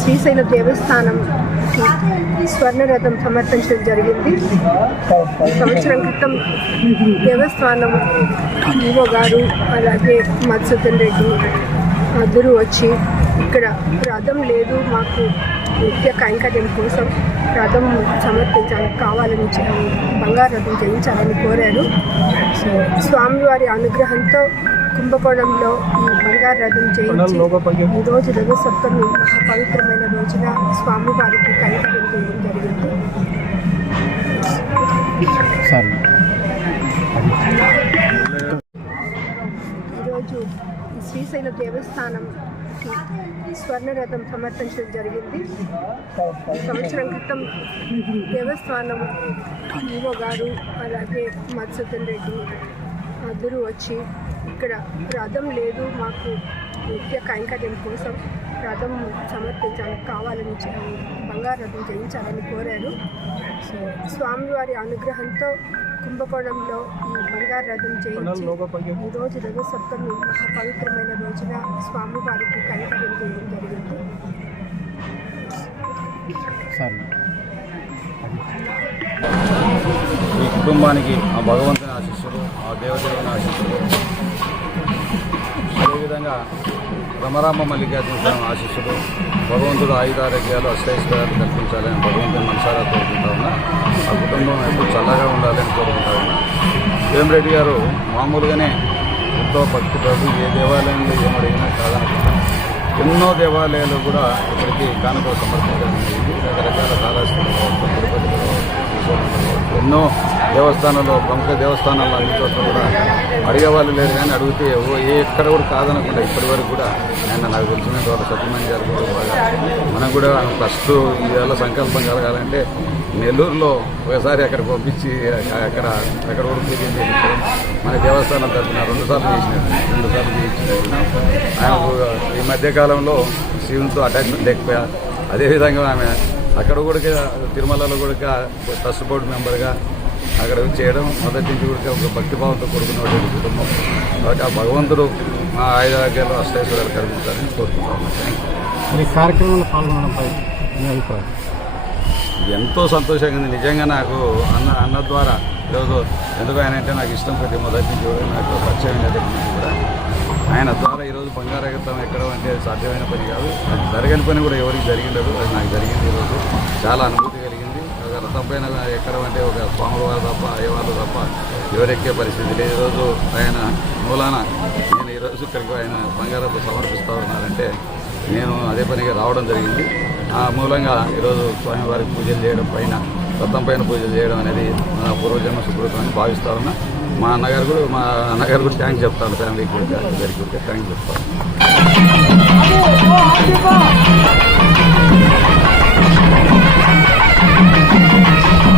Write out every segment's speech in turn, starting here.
శ్రీశైల దేవస్థానం స్వర్ణరథం సమర్పించడం జరిగింది. సంవత్సరం క్రితం దేవస్థానం ఈవో గారు అలాగే మధుసూదన్ రెడ్డి అందరూ వచ్చి ఇక్కడ రథం లేదు మాకు నిత్య కైంకర్యం కోసం రథం సమర్పించాలి కావాలని బంగారు రథం చేయించాలని కోరారు. సో స్వామివారి అనుగ్రహంతో కుంభకోణంలో ఈ బంగారు రథం చేయించి ఈ రోజు రథ సప్తమి పవిత్రమైన రోజున స్వామివారికి కైంకర్యం చేయడం జరిగింది. సార్. ఈరోజు శ్రీశైల దేవస్థానంకి స్వర్ణరథం సమర్పించడం జరిగింది. సంవత్సరం క్రితం దేవస్థానం ఈవో గారు అలాగే మధుసూదన్ రెడ్డి అందరూ వచ్చి ఇక్కడ రథం లేదు మాకు నిత్య కైంకర్యం కోసం రథం సమర్పించాలని కావాలని బంగారు రథం చేయించాలని కోరారు. సో స్వామివారి అనుగ్రహంతో కుంభకోణంలో ఈ బంగారు రథం చేయించి ఈ రోజు రథ సప్తమి మహా పవిత్రమైన రోజున స్వామివారికి కైంకర్యం చేయడం జరిగింది. ఈ కుటుంబానికి ఆ భగవంతుని ఆశీస్సులు దేవదేవుని ఆశీస్సులు. అదేవిధంగా రమరామ మల్లికార్జున స్వామి ఆశీస్సులు. భగవంతుడు ఆయుధారోగ్యాలు అష్టైశ్వర్యాలు కల్పించాలని భగవంతుని మనసారా కోరుకుంటా ఉన్నా ఆ కుటుంబం ఎప్పుడు చల్లగా ఉండాలని కోరుకుంటా ఉన్నా. వేమిరెడ్డి గారు మామూలుగానే ఎంతో భక్తుడు ఏ దేవాలయంలో ఏమడిగినా కాదనుకున్నా ఎన్నో దేవాలయాలు కూడా ఇక్కడికి కానుకలు సమర్పించడం జరిగింది. రకరకాల కాళహస్తిలో కావచ్చు, కావచ్చు. ఎన్నో దేవస్థానంలో ప్రముఖ దేవస్థానాల్లో అన్ని చోట్ల కూడా అడిగేవాళ్ళు లేరు కానీ అడిగితే ఓ ఏ ఎక్కడ కూడా కాదనకుండా ఇప్పటి వరకు కూడా ఆయన నాకు తెలిసినంత వాళ్ళ సత్యమణి గారు కూడా బాగా మనం కూడా ఫస్ట్ ఈవేళ సంకల్పం కలగాలంటే నెల్లూరులో ఒకసారి అక్కడ పంపించి అక్కడ అక్కడ వరకు తిరిగింది మన దేవస్థానం తరఫున రెండు సార్లు చేసినాడు రెండు సార్లు ఆయనకు ఈ మధ్యకాలంలో శివునితో అటాచ్మెంట్ లేకపోయా? అదేవిధంగా ఆమె అక్కడ కూడా తిరుమలలో కూడా ట్రస్ట్ బోర్డు మెంబర్గా అక్కడ చేయడం మొదటి నుంచి కూడా ఒక భక్తిభావంతో కూడుకున్నటువంటి కుటుంబం. కాబట్టి ఆ భగవంతుడు మా ఆయుధాగ్యాలు అష్టైశ్వర్యాలు కలిగించాలని కోరుకుంటాను ఈ కార్యక్రమంలో పాల్గొనడంపై అభిప్రాయం? ఎంతో సంతోషంగా ఉంది. నిజంగా నాకు అన్న అన్న ద్వారా ఈరోజు ఎందుకు ఆయన అంటే నాకు ఇష్టం కొద్ది మొదటి నుంచి కూడా నాకు పరిచయం దగ్గర నుంచి కూడా. ఆయన ద్వారా ఈరోజు బంగారగతం ఎక్కడం అంటే సాధ్యమైన పని కాదు. జరగని పని కూడా ఎవరికి జరిగిండదు. అది నాకు జరిగింది ఈరోజు. చాలా అనుభూతి తప్పైన ఒక ఎక్కడం అంటే ఒక స్వాముల వారు తప్ప అయ్యవారు తప్ప ఎవరెక్కే పరిస్థితి లేదు. ఈరోజు ఆయన మూలాన నేను ఈరోజు ఇక్కడికి ఆయన బంగారతో సమర్పిస్తూ ఉన్నారంటే నేను అదే పనిగా రావడం జరిగింది. ఆ మూలంగా ఈరోజు స్వామివారికి పూజలు చేయడం పైన రథం పైన పూజలు చేయడం అనేది నా పూర్వజన్మ సుకృతం అని భావిస్తా ఉన్నా. మా అన్నగారు కూడా మా అన్నగారు కూడా థ్యాంక్స్ చెప్తాను ఫ్యామిలీకి కూడా అందరికీ కూడా థ్యాంక్స్ చెప్తాను どんどんどんどんどんどん。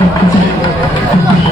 《あっ!》